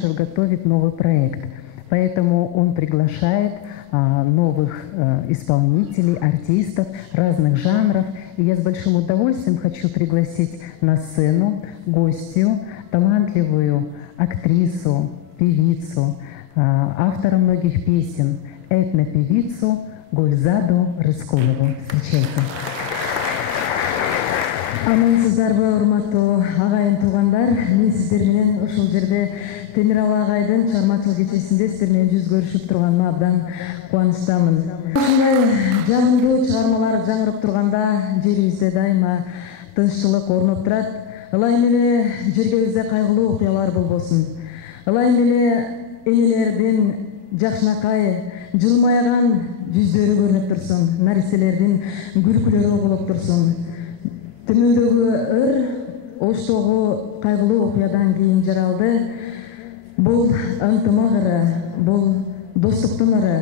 Малышев готовит новый проект. Поэтому он приглашает новых исполнителей, артистов разных жанров. И я с большим удовольствием хочу пригласить на сцену гостью, талантливую актрису, певицу, автора многих песен, этнопевицу Гульзаду Рыскулову. Встречайте. Амансыздарбы, урматтуу агайын туугандар, мен сиздер менен ушул жерде Темиралы агайдын чыгармачылык кечесинде сиздер менен жүз көрүшүп турганыма абдан кубанычтамын. Ушундай жагымдуу чыгармалар жаңырып турганда жерибизде дайыма тынччылык орноп турат. Ылайым эле жергебизде кайгылуу окуялар болбосун. Ылайым эле энелердин жакшынакай жылмайган жүздөрү көрүнүп турсун, нариселердин күлкүлөрү угулуп турсун. Төмөндөгү ыр Оштогу кайгылуу окуядан кийин жаралды. Бул ынтымак ыры, бул достуктун ыры.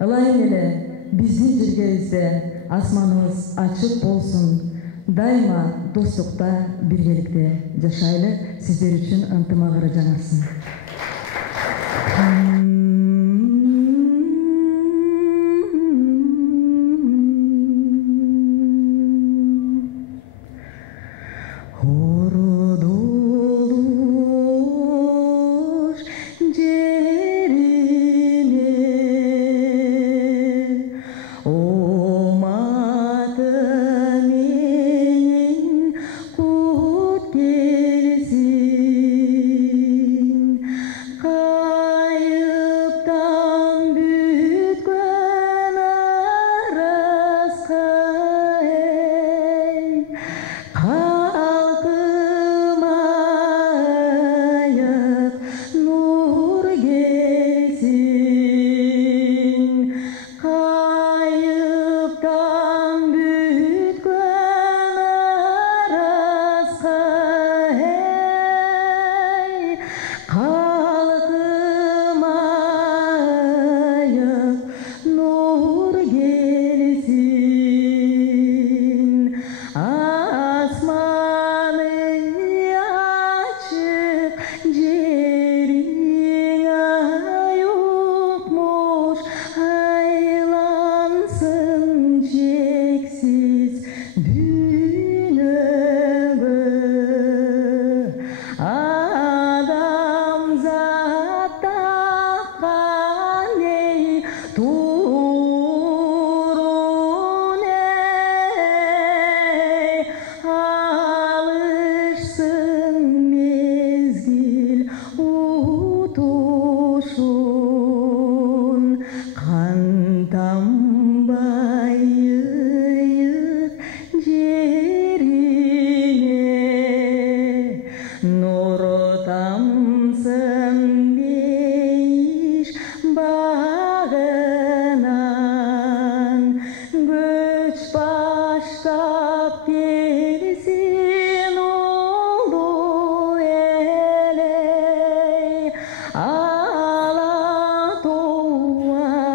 Ылайым эле биздин жергебизде асманыбыз ачык болсун. Дайыма достукта, биргеликте жашайлы. Сиздер үчүн ынтымак ыры жаңырсын. Ала туары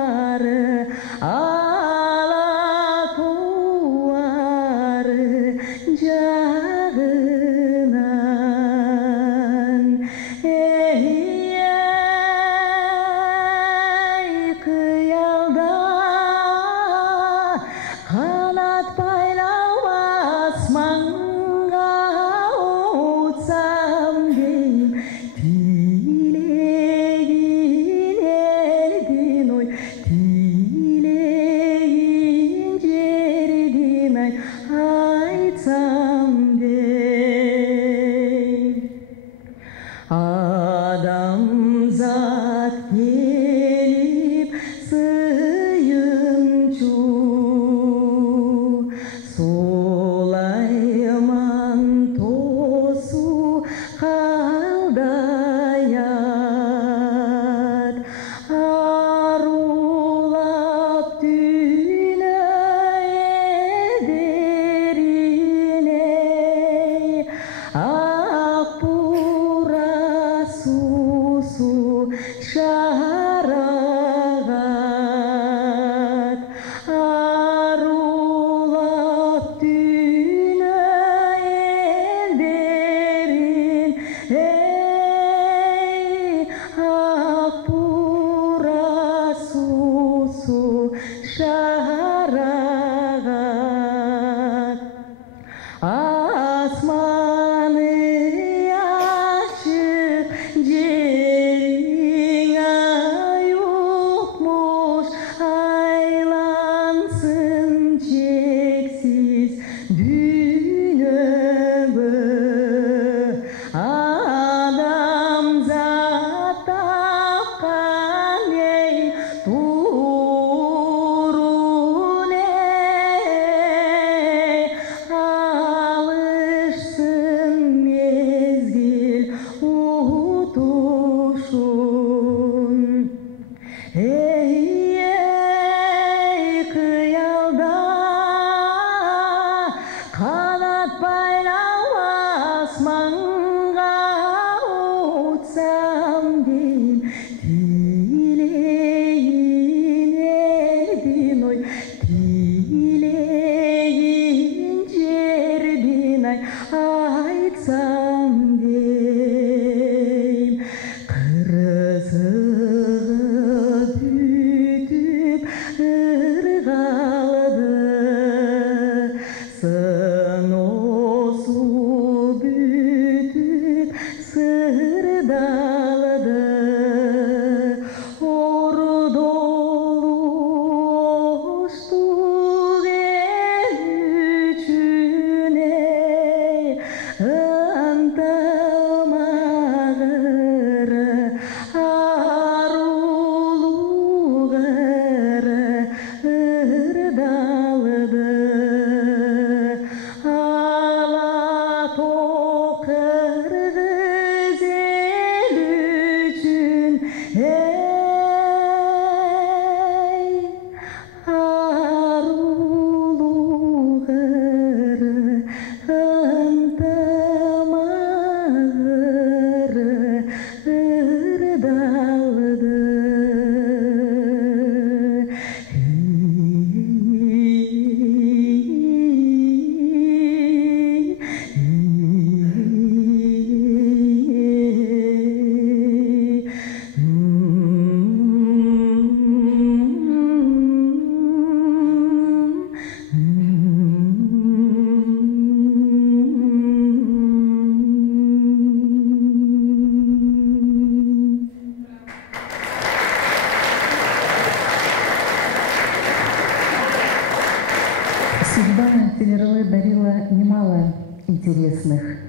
Судьба Темирлы дарила немало интересных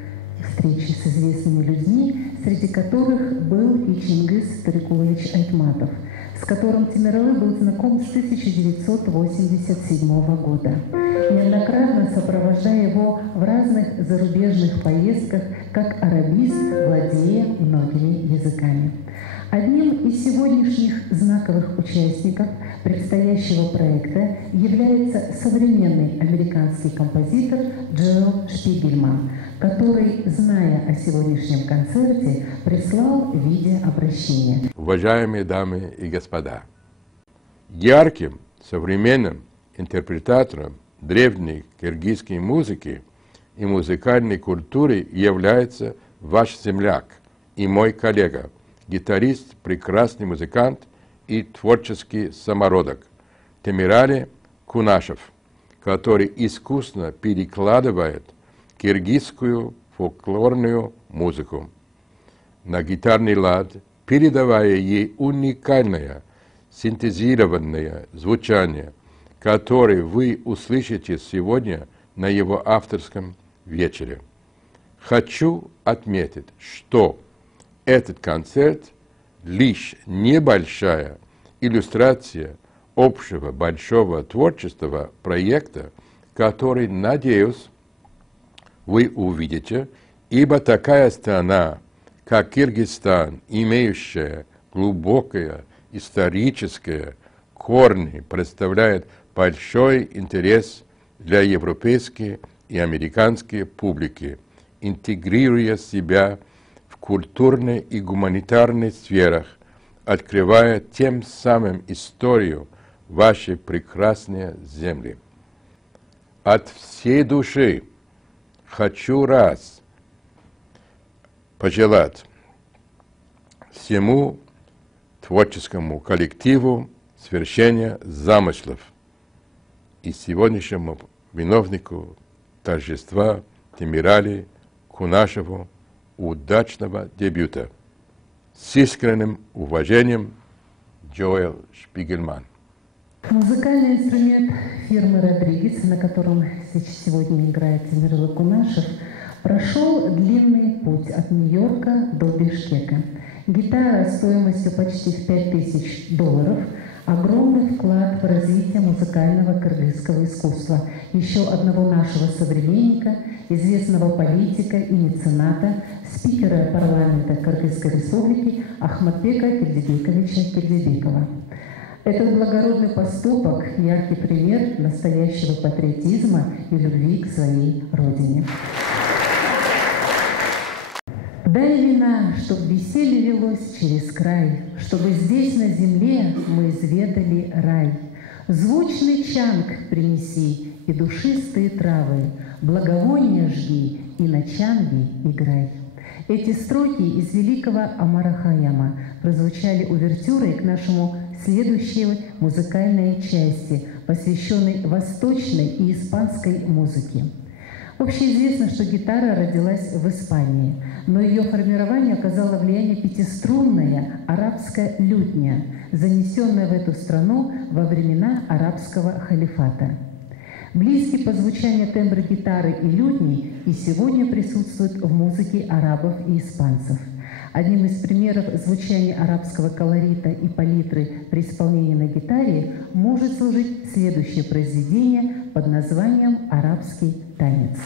встреч с известными людьми, среди которых был и Чингис Тарикулович Айтматов, с которым Темирлы был знаком с 1987 года, неоднократно сопровождая его в разных зарубежных поездках как арабист, владея многими языками. Одним из сегодняшних знаковых участников предстоящего проекта является современный американский композитор Джоэл Шпигельман, который, зная о сегодняшнем концерте, прислал видеообращение. Уважаемые дамы и господа, ярким современным интерпретатором древней киргизской музыки и музыкальной культуры является ваш земляк и мой коллега, гитарист, прекрасный музыкант и творческий самородок Темирали Кунашев, который искусно перекладывает киргизскую фольклорную музыку на гитарный лад, передавая ей уникальное синтезированное звучание, которое вы услышите сегодня на его авторском вечере. Хочу отметить, что этот концерт лишь небольшая иллюстрация общего большого творческого проекта, который, надеюсь, вы увидите, ибо такая страна, как Киргизстан, имеющая глубокое историческое корни, представляет большой интерес для европейской и американской публики, интегрируя себя в культурной и гуманитарной сферах, открывая тем самым историю вашей прекрасной земли. От всей души хочу раз пожелать всему творческому коллективу свершения замыслов и сегодняшнему виновнику торжества Темирали Кунашеву удачного дебюта. С искренним уважением, Джоэл Шпигельман. Музыкальный инструмент фирмы «Родригес», на котором сегодня играет Темирла Кунашев, прошел длинный путь от Нью-Йорка до Бишкека. Гитара стоимостью почти в $5000 – огромный вклад в развитие музыкального кыргызского искусства еще одного нашего современника, известного политика и мецената, спикера парламента Кыргызской республики Ахматбека Кильдибековича Кильдибекова. Этот благородный поступок – яркий пример настоящего патриотизма и любви к своей родине. Дай вина, чтоб веселье велось через край, чтобы здесь на земле мы изведали рай. Звучный чанг принеси и душистые травы, благовония жги и на чанге играй. Эти строки из великого Омара Хайяма прозвучали увертюрой к нашему следующей музыкальной части, посвященной восточной и испанской музыке. Общеизвестно, что гитара родилась в Испании, но ее формирование оказало влияние пятиструнная арабская лютня, занесенная в эту страну во времена арабского халифата. Близкий по звучанию тембр гитары и лютни и сегодня присутствуют в музыке арабов и испанцев. Одним из примеров звучания арабского колорита и палитры при исполнении на гитаре может служить следующее произведение под названием «Арабский танец».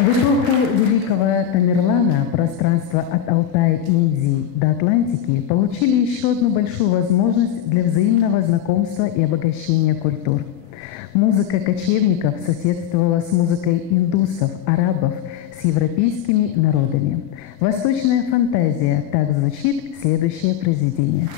В эпоху великого Тамерлана пространство от Алтая, Индии до Атлантики получили еще одну большую возможность для взаимного знакомства и обогащения культур. Музыка кочевников соседствовала с музыкой индусов, арабов, с европейскими народами. Восточная фантазия — так звучит следующее произведение.